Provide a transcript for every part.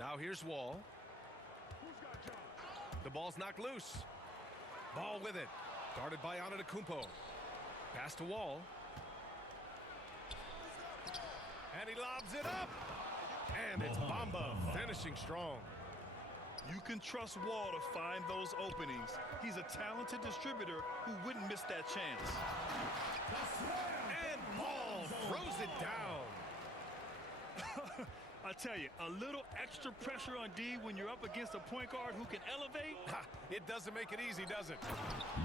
Now here's Wall. The ball's knocked loose. Ball with it. Guarded by Antetokounmpo. Pass to Wall. And he lobs it up. And it's Bamba finishing strong. You can trust Wall to find those openings. He's a talented distributor who wouldn't miss that chance. And Wall throws it down. I tell you, a little extra pressure on D when you're up against a point guard who can elevate. It doesn't make it easy, does it?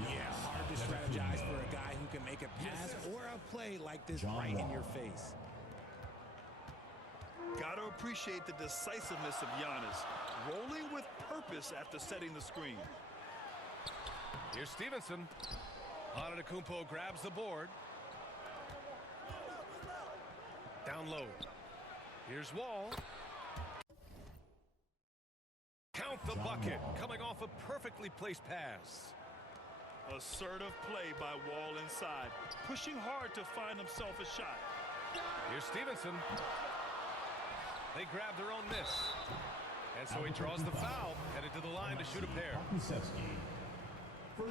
Yeah, hard to strategize for a guy who can make a pass or a play like this right in your face. Got to appreciate the decisiveness of Giannis, rolling with purpose after setting the screen. Here's Stevenson. Antetokounmpo grabs the board. Down low. Here's Wall. Count the bucket, coming off a perfectly placed pass. Assertive play by Wall inside, pushing hard to find himself a shot. Here's Stevenson. They grab their own miss. And so he draws the foul, headed to the line to shoot a pair.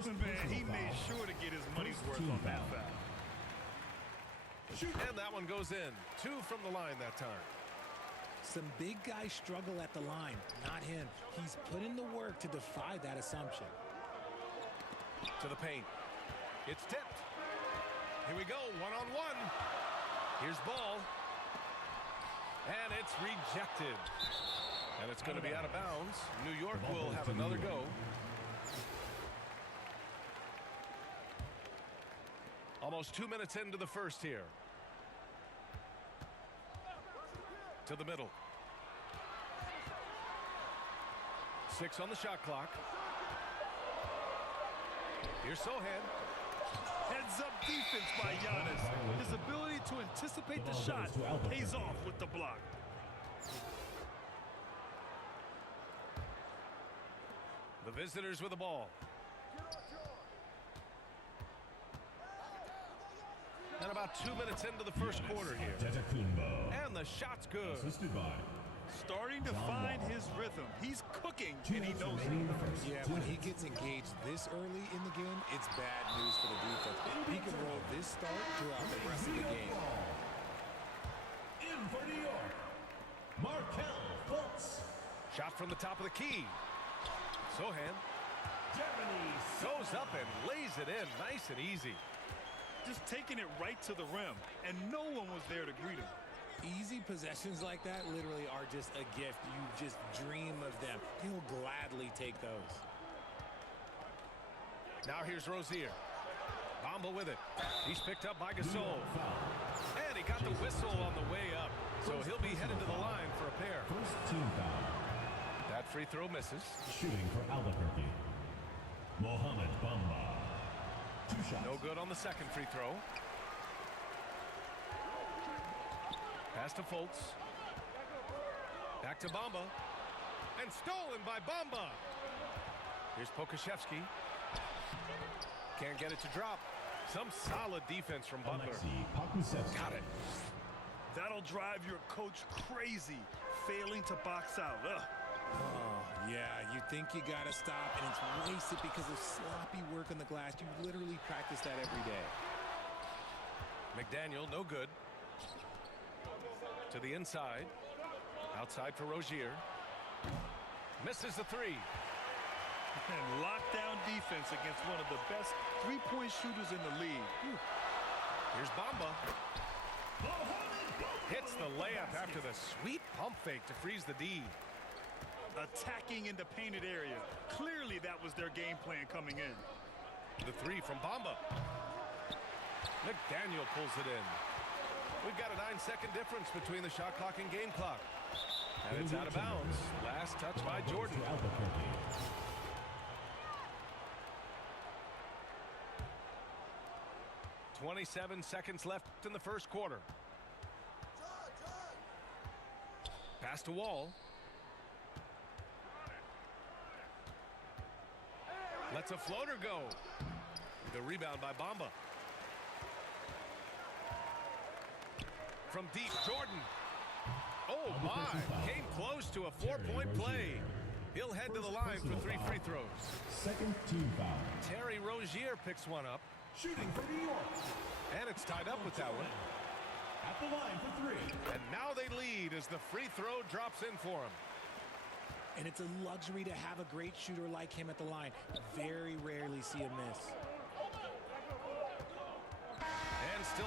Man, he made sure to get his money's worth on that foul. And that one goes in. 2 from the line that time. Some big guys struggle at the line, not him. He's put in the work to defy that assumption. To the paint. It's tipped. Here we go, one-on-one. Here's Ball. And it's rejected. And it's going to be out of bounds. New York will have another go. Almost 2 minutes into the first here. To the middle. 6 on the shot clock. Here's Sohan. Heads-up defense by Giannis. His ability to anticipate the shot pays off with the block. The visitors with the ball. And about 2 minutes into the first quarter here. And the shot's good. Starting to find his rhythm. He's cooking, and he knows it. Yeah, when he gets engaged this early in the game, it's bad news for the defense. He can roll this start throughout the rest of the game. In for New York, Markelle Fultz. Shot from the top of the key. Sohan goes up and lays it in nice and easy. Just taking it right to the rim, and no one was there to greet him. Easy possessions like that literally are just a gift. You just dream of them. He'll gladly take those. Now here's Rozier. Bamba with it. He's picked up by Gasol. And he got the whistle on the way up. So he'll be headed to the line for a pair. First team foul. That free throw misses. Shooting for Albuquerque, Mohamed Bamba. 2 shots. No good on the second free throw. Pass to Fultz. Back to Bamba. And stolen by Bamba. Here's Pokashevsky. Can't get it to drop. Some solid defense from Butler. Got it. That'll drive your coach crazy, failing to box out. Ugh. Oh, yeah, you think you got to stop, and it's wasted because of sloppy work on the glass. You literally practice that every day. McDaniel, no good. To the inside. Outside for Rozier. Misses the 3. And lockdown defense against one of the best three-point shooters in the league. Whew. Here's Bamba. Hits the layup after the sweet pump fake to freeze the D. Attacking in the painted area. Clearly that was their game plan coming in. The 3 from Bamba. McDaniel pulls it in. We've got a 9-second difference between the shot clock and game clock. And it's out of bounds. Last touch by Jordan. 27 seconds left in the first quarter. Pass to Wall. Lets a floater go. The rebound by Bamba. From deep, Jordan. Oh, my. Came close to a 4-point play. He'll head to the line for 3 free throws. Second team foul. Terry Rozier picks one up. Shooting for New York. And it's tied up with that one. At the line for 3. And now they lead as the free throw drops in for him. And it's a luxury to have a great shooter like him at the line. Very rarely see him miss. And still...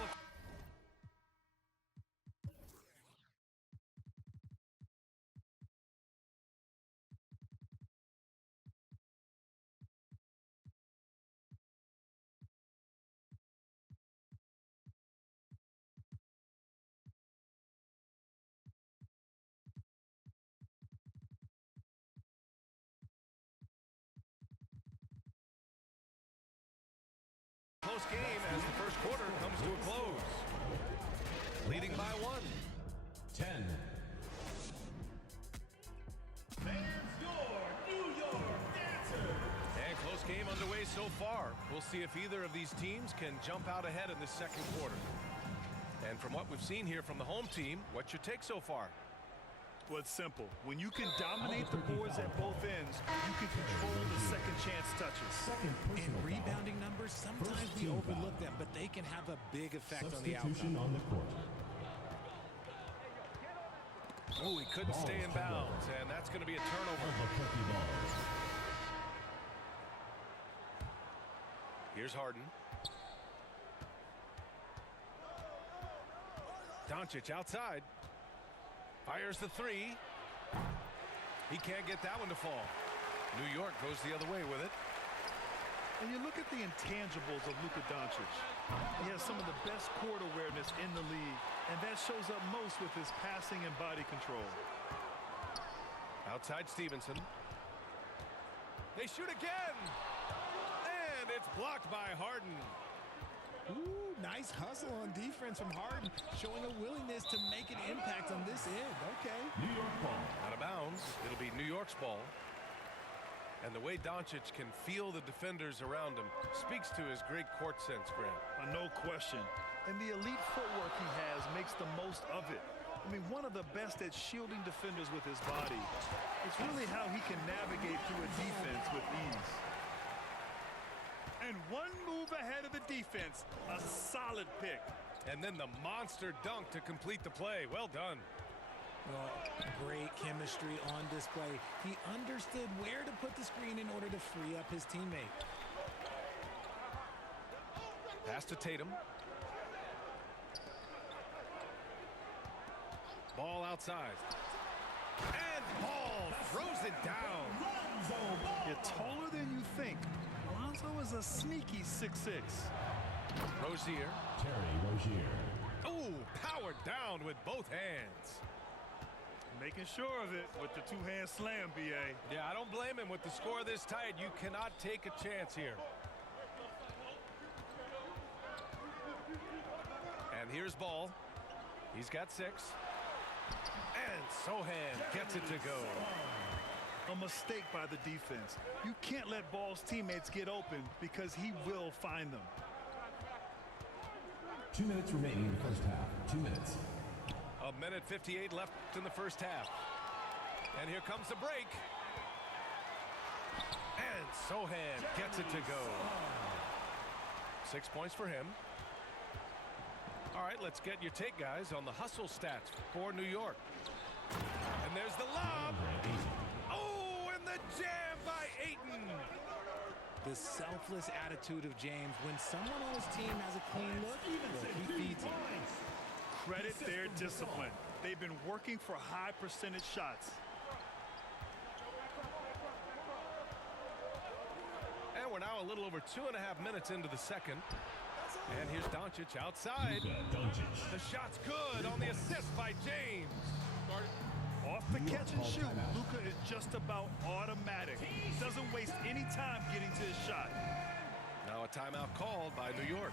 Close game as the first quarter comes to a close. Leading by 1. 10. Fans your New York Dancer. And close game underway so far. We'll see if either of these teams can jump out ahead in the second quarter. And from what we've seen here from the home team, what's your take so far? Well, it's simple. When you can dominate the boards at both ends, you can control the second chance touches. And rebounding numbers, sometimes we overlook them, but they can have a big effect on the Substitution outcome. on the court. Oh, he couldn't stay in bounds, and that's going to be a turnover. Albuquerque ball. Here's Harden. Doncic outside. Fires the 3. He can't get that one to fall. New York goes the other way with it. When you look at the intangibles of Luka Doncic, he has some of the best court awareness in the league, and that shows up most with his passing and body control. Outside Stevenson. They shoot again. And it's blocked by Harden. Ooh, nice hustle on defense from Harden, showing a willingness to make an impact on this end. Okay. New York ball. Out of bounds. It'll be New York's ball. And the way Doncic can feel the defenders around him speaks to his great court sense, Grant. No question. And the elite footwork he has makes the most of it. I mean, one of the best at shielding defenders with his body. It's really how he can navigate through a defense with ease. And one move ahead of the defense. A solid pick. And then the monster dunk to complete the play. Well done. Well, great chemistry on display. He understood where to put the screen in order to free up his teammate. Pass to Tatum. Ball outside. And Ball throws it down. You're taller than you think. Lonzo is a sneaky 6'6". Rozier. Terry Rozier. Oh, powered down with both hands. Making sure of it with the two-hand slam, B.A. Yeah, I don't blame him with the score this tight. You cannot take a chance here. And here's Ball. He's got 6. And Sohan gets it to go. A mistake by the defense. You can't let Ball's teammates get open because he will find them. 2 minutes remaining in the first half. 2 minutes. A minute 58 left in the first half. And here comes the break. And Sohan gets it to go. 6 points for him. All right, let's get your take, guys, on the hustle stats for New York. And there's the lob. Oh, and the jam by Ayton. The selfless attitude of James. When someone on his team has a clean look, well, he feeds it. Credit their discipline. They've been working for high percentage shots. And we're now a little over 2.5 minutes into the second. And here's Doncic outside. The shot's good on the assist by James. Off the catch and shoot, Luka is just about automatic. He doesn't waste any time getting to his shot. Now a timeout called by New York.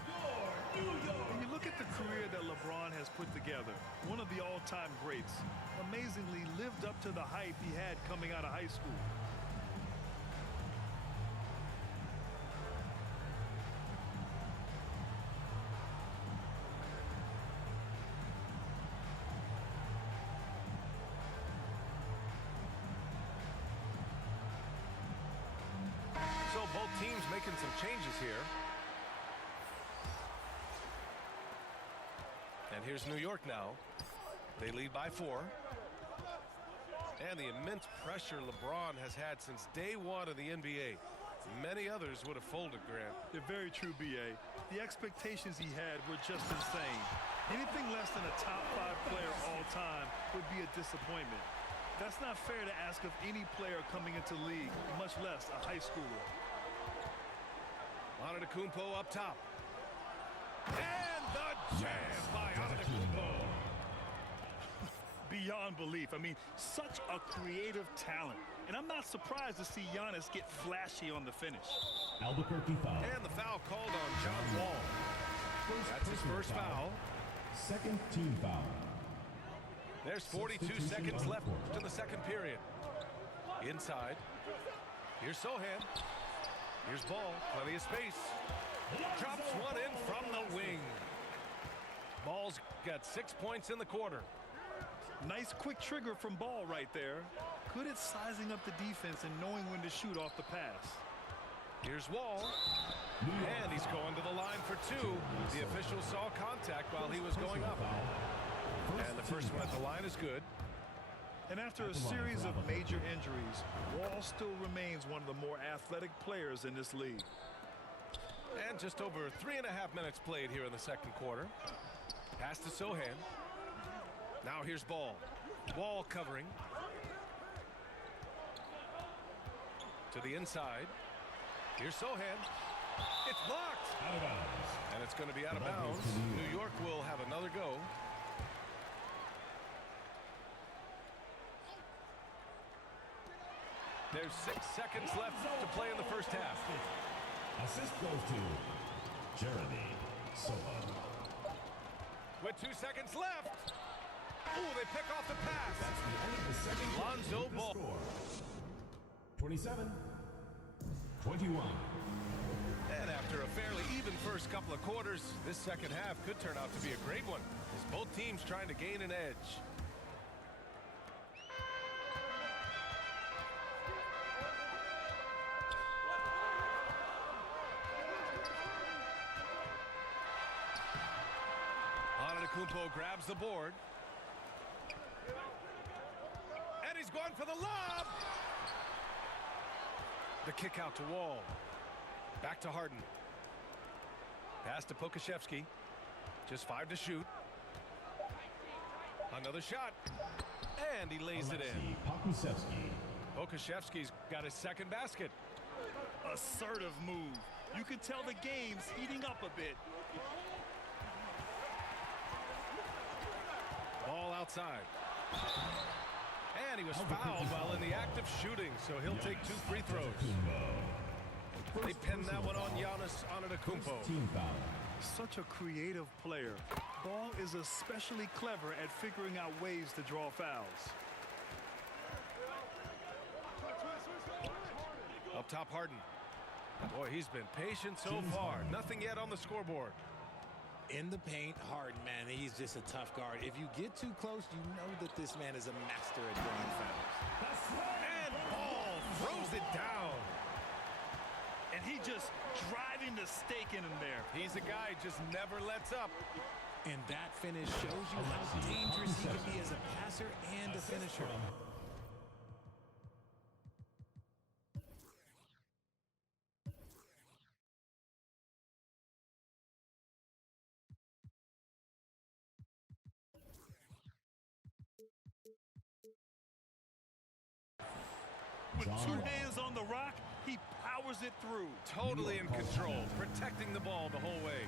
When you look at the career that LeBron has put together, one of the all-time greats, amazingly lived up to the hype he had coming out of high school. making some changes here. And here's New York now. They lead by 4. And the immense pressure LeBron has had since day one of the NBA. Many others would have folded, Grant. They're very true, B.A. The expectations he had were just insane. Anything less than a top 5 player all time would be a disappointment. That's not fair to ask of any player coming into league, much less a high schooler. Antetokounmpo up top. And the jam by Antetokounmpo. Beyond belief. I mean, such a creative talent. And I'm not surprised to see Giannis get flashy on the finish. Albuquerque foul. And the foul called on John Wall. That's his first foul. Second team foul. There's 42 seconds left in the second period. Inside. Here's Sohan. Here's Ball. Plenty of space. Drops one in from the wing. Ball's got 6 points in the quarter. Nice quick trigger from Ball right there. Good at sizing up the defense and knowing when to shoot off the pass. Here's Wall. And he's going to the line for 2. The official saw contact while he was going up. And the first one at the line is good. And after a series of major injuries, Wall still remains one of the more athletic players in this league. And just over 3.5 minutes played here in the second quarter. Pass to Sohan. Now here's Ball. Wall covering. To the inside. Here's Sohan. It's blocked. Out of bounds. And it's going to be out of bounds. New York will have another go. There's 6 seconds left to play in the first half. Assist goes to Jeremy Sohan. With 2 seconds left. Ooh, they pick off the pass. That's the end of the second Lonzo quarter. Ball. Score. 27-21. And after a fairly even first couple of quarters, this second half could turn out to be a great one, as both teams trying to gain an edge. Antetokounmpo grabs the board. And he's going for the lob. The kick out to Wall. Back to Harden. Pass to Pokuševski. Just 5 to shoot. Another shot. And he lays it in. Pokuševski's got his second basket. Assertive move. You can tell the game's heating up a bit. Ball outside. And he was fouled while in the act of shooting, so he'll take 2 free throws. They pinned that one on Giannis Antetokounmpo. Such a creative player. Ball is especially clever at figuring out ways to draw fouls. Up top, Harden. Boy, he's been patient so far. Nothing yet on the scoreboard. In the paint, Harden, man, he's just a tough guard. If you get too close, you know that this man is a master at drawing fouls. And Ball throws it down. And he just driving the stake in him there. He's a guy who just never lets up. And that finish shows you how dangerous he can be as a passer and a finisher. With 2 hands on the rock, he powers it through. Totally in control, protecting the ball the whole way.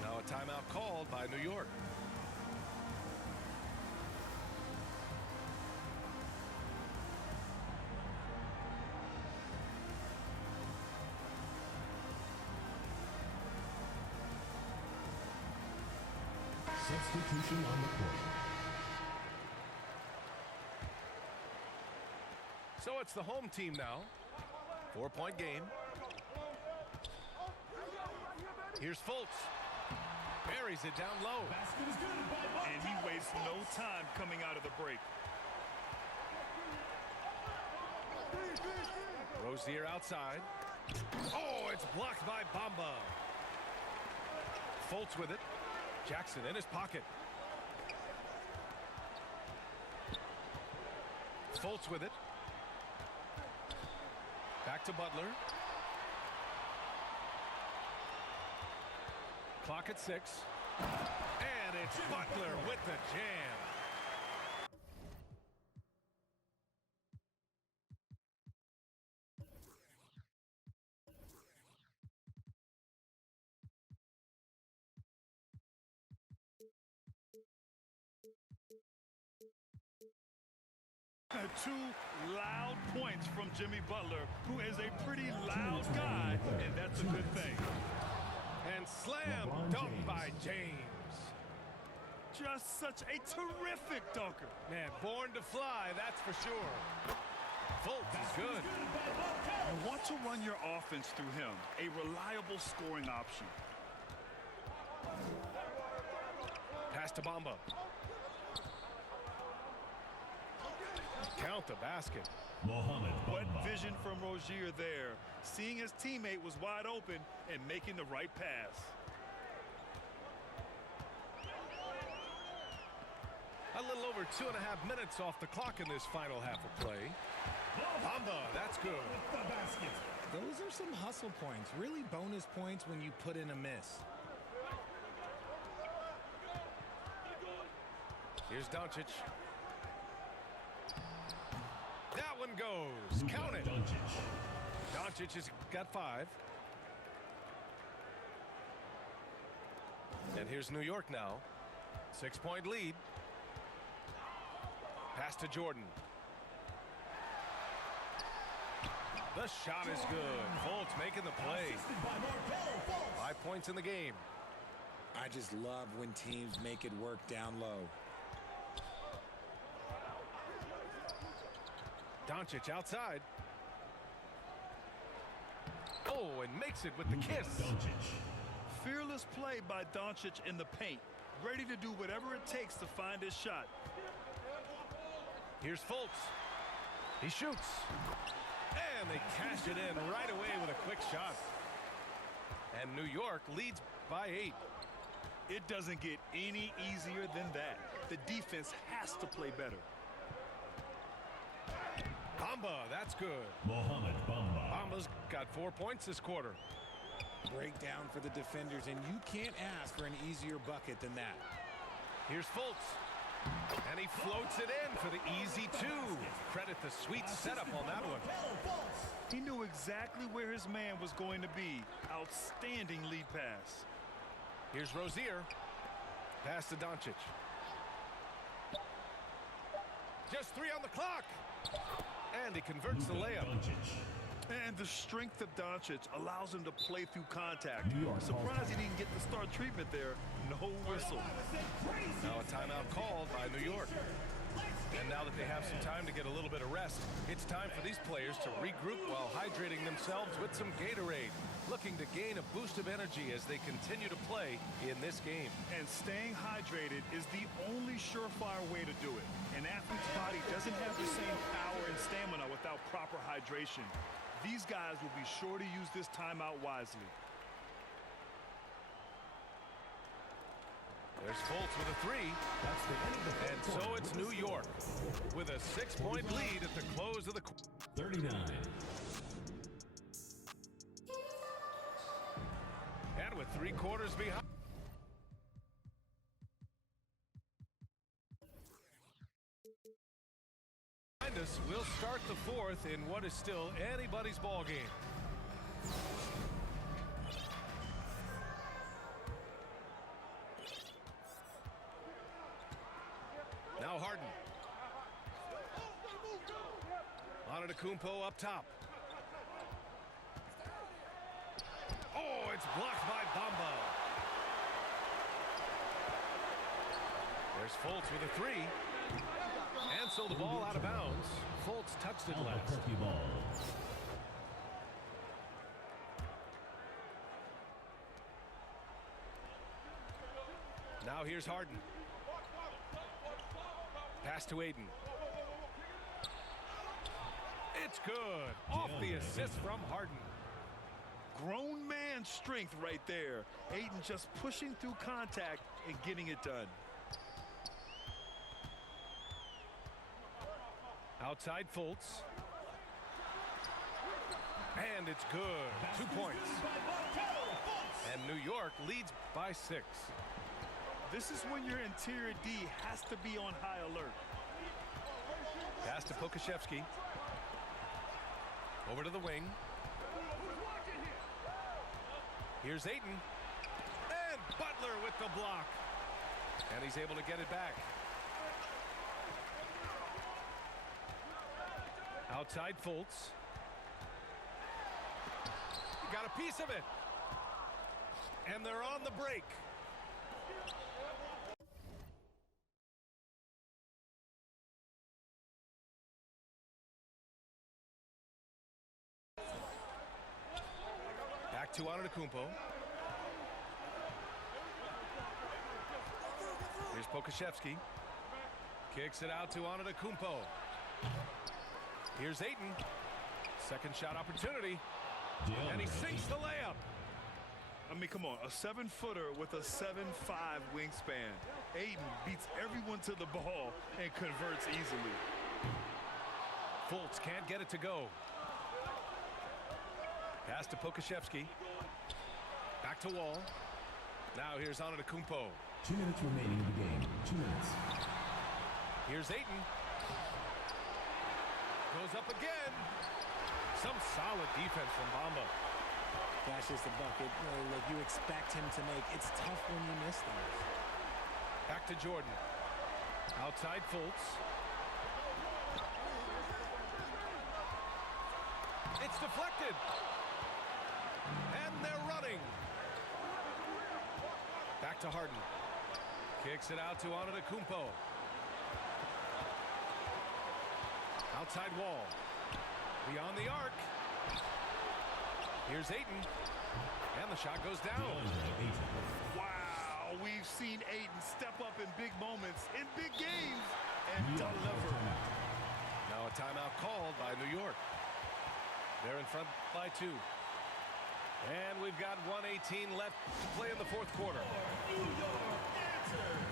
Now a timeout called by New York. Substitution on the court. So it's the home team now. 4-point game. Here's Fultz. Buries it down low. And he wastes no time coming out of the break. Rozier outside. Oh, it's blocked by Bamba. Fultz with it. Jackson in his pocket. Fultz with it. Back to Butler. Clock at 6. And it's Butler with the jam. Two loud points from Jimmy Butler, who is a pretty loud guy, and that's a good thing. And slam dunk by James. Just such a terrific dunker. Man, born to fly, that's for sure. Fultz is good. You want to run your offense through him, a reliable scoring option. Pass to Bamba. Count the basket. What vision from Rozier there, seeing his teammate was wide open and making the right pass. A little over 2.5 minutes off the clock in this final half of play. Bamba, that's good. Those are some hustle points, really bonus points when you put in a miss. Here's Doncic. That one goes. Count it. Doncic has got 5. And here's New York now. 6-point lead. Pass to Jordan. The shot is good. Fultz making the play. 5 points in the game. I just love when teams make it work down low. Doncic outside. Oh, and makes it with the kiss. Fearless play by Doncic in the paint, ready to do whatever it takes to find his shot. Here's Fultz. He shoots. And they cash it in right away with a quick shot. And New York leads by 8. It doesn't get any easier than that. The defense has to play better. Bamba, that's good. Bamba's got 4 points this quarter. Breakdown for the defenders, and you can't ask for an easier bucket than that. Here's Fultz. And he floats it in for the easy 2. Credit the sweet setup on that one. He knew exactly where his man was going to be. Outstanding lead pass. Here's Rozier. Pass to Doncic. Just 3 on the clock. And he converts the layup. And the strength of Doncic allows him to play through contact. Surprised he didn't get the start treatment there. No whistle. Now a timeout called by New York. And now that they have some time to get a little bit of rest, it's time for these players to regroup while hydrating themselves with some Gatorade, looking to gain a boost of energy as they continue to play in this game. And staying hydrated is the only surefire way to do it. An athlete's body doesn't have the same power and stamina without proper hydration. These guys will be sure to use this timeout wisely. There's Fultz with a 3. And so it's New York with a 6-point lead at the close of the 39. And with 3 quarters behind us, we'll start the 4th in what is still anybody's ball game. Now Harden. Antetokounmpo up top. Oh, it's blocked by Bamba. There's Fultz with a 3. And so the ball out of bounds. Fultz touched it last. Now here's Harden. Pass to Aiden. It's good. Off the assist from Harden. Grown man strength right there. Ayton just pushing through contact and getting it done. Outside Fultz. And it's good. 2 points. And New York leads by 6. This is when your interior D has to be on high alert. Pass to Pokuševski. Over to the wing. Here's Ayton. And Butler with the block. And he's able to get it back. Outside Fultz. Got a piece of it. And they're on the break. Back to Antetokounmpo. Here's Pokuševski. Kicks it out to Antetokounmpo. Here's Ayton. Second shot opportunity. And he sinks the layup. I mean, come on, a 7-footer with a 7'5" wingspan. Ayton beats everyone to the ball and converts easily. Fultz can't get it to go. Pass to Pokuševski. Back to Wall. Now here's Antetokounmpo. 2 minutes remaining in the game. 2 minutes. Here's Ayton. Goes up again. Some solid defense from Bamba. That's just a bucket like you expect him to make. It's tough when you miss those. Back to Jordan. Outside Fultz. It's deflected. And they're running. Back to Harden. Kicks it out to Antetokounmpo. Outside Wall. Beyond the arc. Here's Ayton. And the shot goes down. Wow, we've seen Ayton step up in big moments, in big games, and deliver. Now a timeout called by New York. They're in front by 2. And we've got 1:18 left to play in the fourth quarter. New York answers.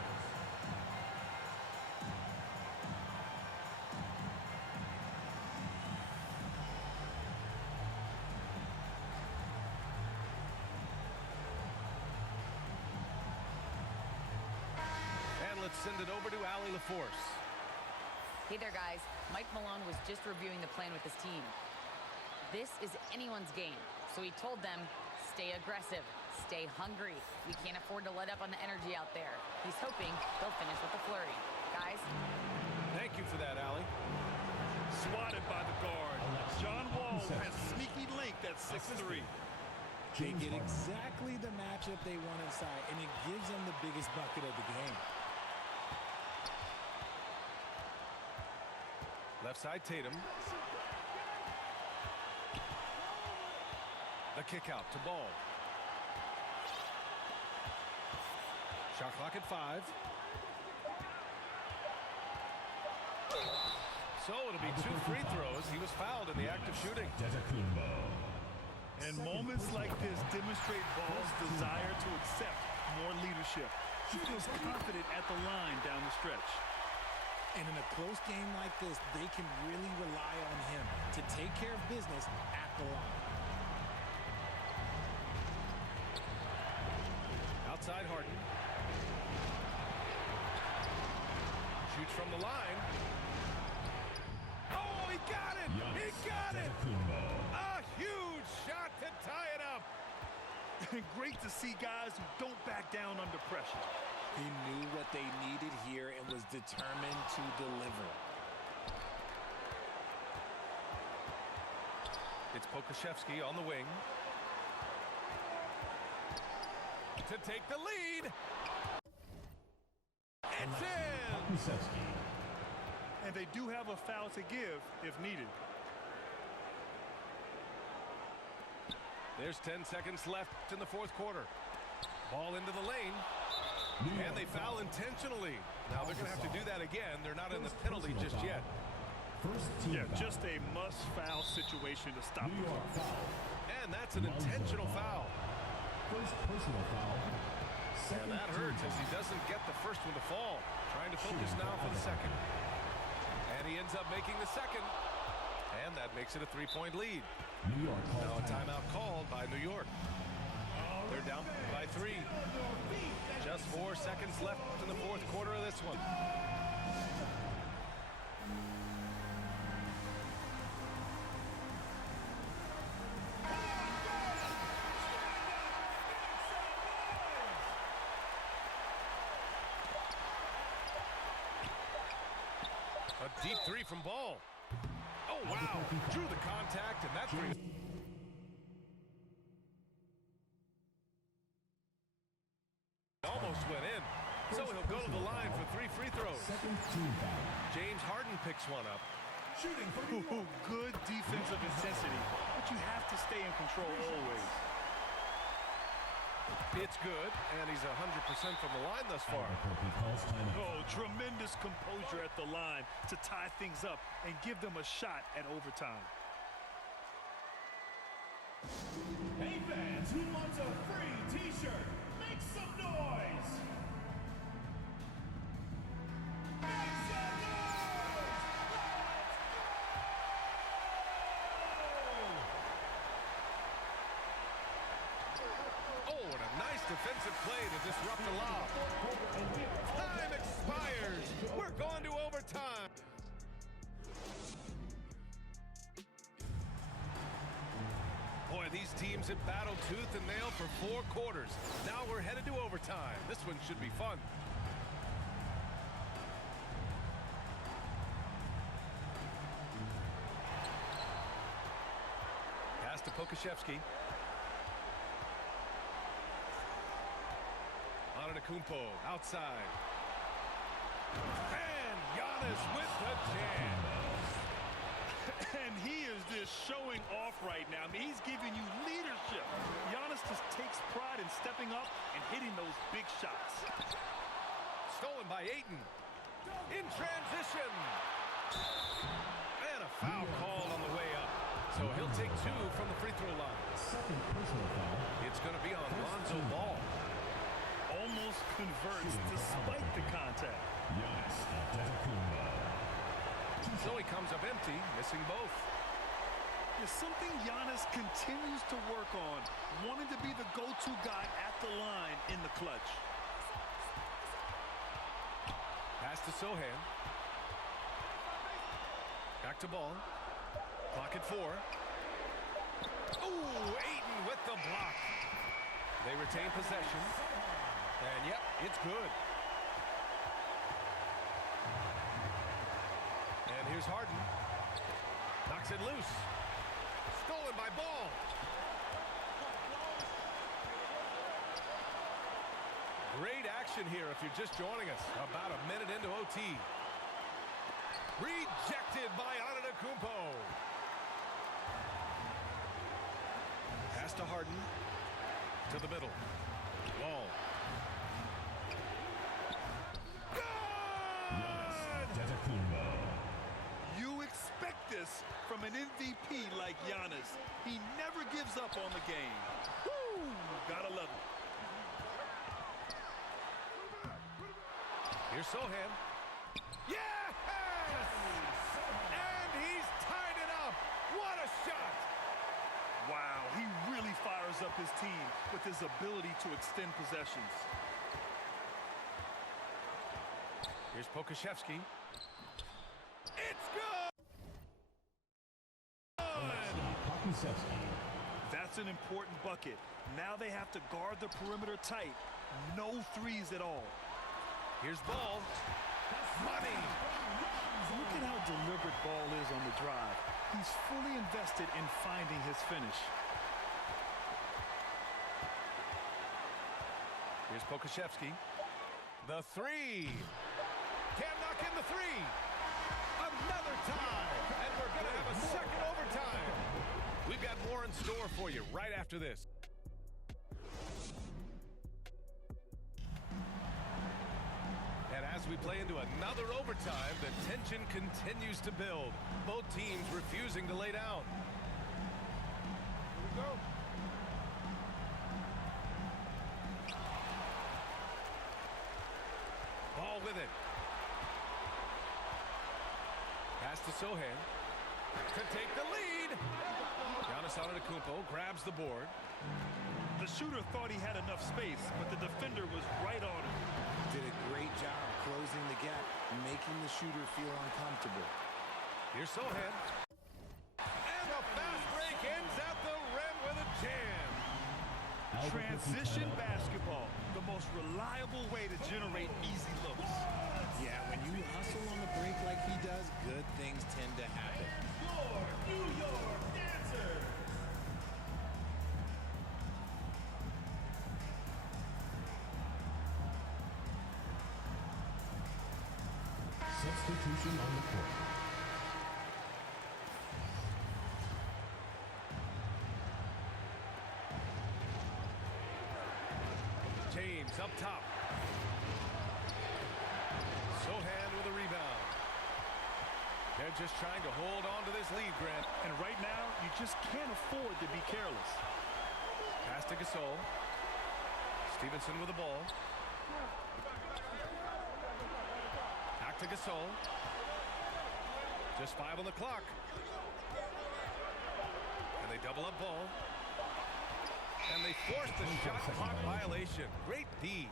Let's send it over to Allie LaForce. Hey there, guys. Mike Malone was just reviewing the plan with his team. This is anyone's game, so he told them, stay aggressive, stay hungry. We can't afford to let up on the energy out there. He's hoping they'll finish with a flurry. Guys? Thank you for that, Allie. Swatted by the guard. John Wall has sneaky length at 6'3". They get exactly the matchup they want inside, and it gives them the biggest bucket of the game. Left side, Tatum. The kick out to Ball. Shot clock at 5. So it'll be 2 free throws. He was fouled in the act of shooting. And moments like this demonstrate Ball's desire to accept more leadership. He feels confident at the line down the stretch. And in a close game like this, they can really rely on him to take care of business at the line. Outside Harden. Shoots from the line. Oh, he got it! He got it! A huge shot to tie it up. Great to see guys who don't back down under pressure. He knew what they needed here and was determined to deliver. It's Pokuševski on the wing. To take the lead. It's in! And they do have a foul to give if needed. There's 10 seconds left in the fourth quarter. Ball into the lane. And they foul intentionally. Now they're going to have to do that again. They're not in the penalty just yet. Yeah, just a must-foul situation to stop the clock. And And that's an intentional foul. First personal foul. And that hurts as he doesn't get the first one to fall. Trying to focus now for the second. And he ends up making the second. And that makes it a 3-point lead. New York calls Now a timeout called by New York. They're down by 3. Just 4 seconds left in the fourth quarter of this one. A deep 3 from Ball. Oh, wow. Drew the contact, and that brings... Almost went in. So he'll go to the line for 3 free throws. Second team foul. James Harden picks one up. Shooting for New York. Good defensive intensity, but you have to stay in control always. It's good, and he's 100% from the line thus far. Albuquerque calls timeout. Oh, tremendous composure at the line to tie things up and give them a shot at overtime. Hey fans, who wants a free t-shirt? Make some noise! Make some noise! Oh, and a nice defensive play to disrupt the lob. Time expires. We're going to overtime. Boy, these teams have battled tooth and nail for 4 quarters. Now we're headed to overtime. This one should be fun. Pass to Pokuševski. Antetokounmpo outside. And Giannis with the jam. And he is just showing off right now. I mean, he's giving you leadership. Giannis just takes pride in stepping up and hitting those big shots. Stolen by Ayton. In transition. And a foul called on the way up. So he'll take 2 from the free throw line. Second personal foul. It's going to be on Lonzo Ball. Almost converts despite the contact. Giannis Antetokounmpo. So he comes up empty, missing both. There's something Giannis continues to work on, wanting to be the go-to guy at the line in the clutch. Pass to Sohan. Back to Ball. Clock at 4. Ooh, Ayton with the block. They retain possession. And yep, it's good. And here's Harden. Knocks it loose. Stolen by Ball. Great action here if you're just joining us. About a minute into OT. Rejected by Antetokounmpo. Pass to Harden. To the middle. Ball. You expect this from an MVP like Giannis. He never gives up on the game. Woo! Gotta love it. Here's Sohan. Yes! And he's tied it up. What a shot! Wow, he really fires up his team with his ability to extend possessions. Here's Pokuševski. It's good! That's an important bucket. Now they have to guard the perimeter tight. No threes at all. Here's Ball. Money! Look at how deliberate Ball is on the drive. He's fully invested in finding his finish. Here's Pokuševski. The 3. Can't knock in the 3. Another tie. And we're going to have a second overtime. We've got more in store for you right after this. And as we play into another overtime, the tension continues to build. Both teams refusing to lay down. Here we go. with it. Pass to Sohan to take the lead. Giannis Antetokounmpo grabs the board. The shooter thought he had enough space, but the defender was right on him. Did a great job closing the gap, making the shooter feel uncomfortable. Here's Sohan. And a fast break ends at the rim with a jam. Transition basketball, the most reliable way to generate easy looks. Yeah, when you hustle on the break like he does, good things tend to happen. Your New York answer. Substitution on the court. James up top. Sohan with a rebound. They're just trying to hold on to this lead, Grant. And right now, you just can't afford to be careless. Pass to Gasol. Stevenson with the ball. Back to Gasol. Just 5 on the clock. And they double up ball. And they force the shot clock violation. Great D.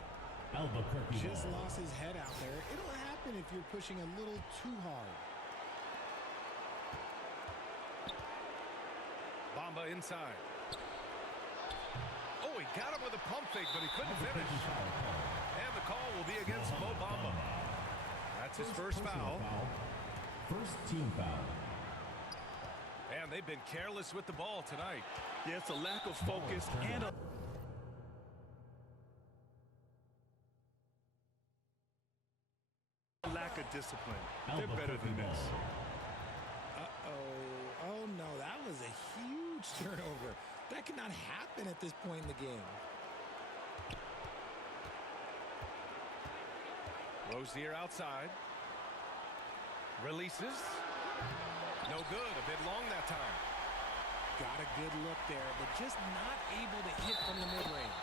Albuquerque Just ball. lost his head out there. It'll happen if you're pushing a little too hard. Bamba inside. Oh, he got him with a pump fake, but he couldn't finish. And the call will be against Mo Bamba. That's his first foul. First team foul. And they've been careless with the ball tonight. Yeah, it's a lack of focus and a lack of discipline. They're better than this. Uh-oh. Oh, no, that was a huge turnover. That could not happen at this point in the game. Rozier outside. Releases. No good. A bit long that time. Got a good look there, but just not able to hit from the mid-range.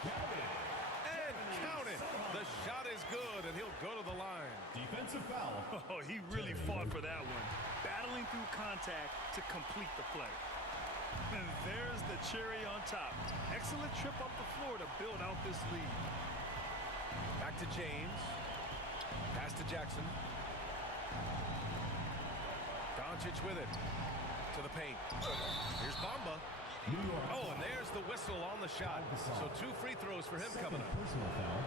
And count it. The shot is good, and he'll go to the line. Defensive foul. Oh, he really fought for that one. Battling through contact to complete the play. And there's the cherry on top. Excellent trip up the floor to build out this lead. Back to James. Pass to Jackson. Doncic with it. To the paint. Here's Bamba. New York. Oh, and there's the whistle on the shot. So 2 free throws for him coming up. Personal foul.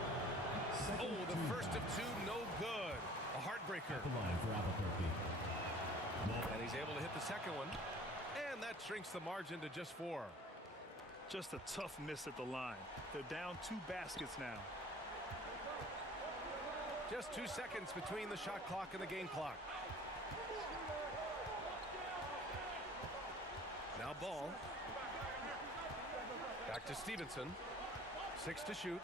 Second Oh, the team first foul. of 2, no good. A heartbreaker. The line for Albuquerque. And he's able to hit the second one. And that shrinks the margin to just 4. Just a tough miss at the line. They're down 2 baskets now. Just 2 seconds between the shot clock and the game clock. Now ball. Back to Stevenson. 6 to shoot.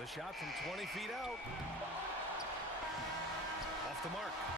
The shot from 20 feet out. Off the mark.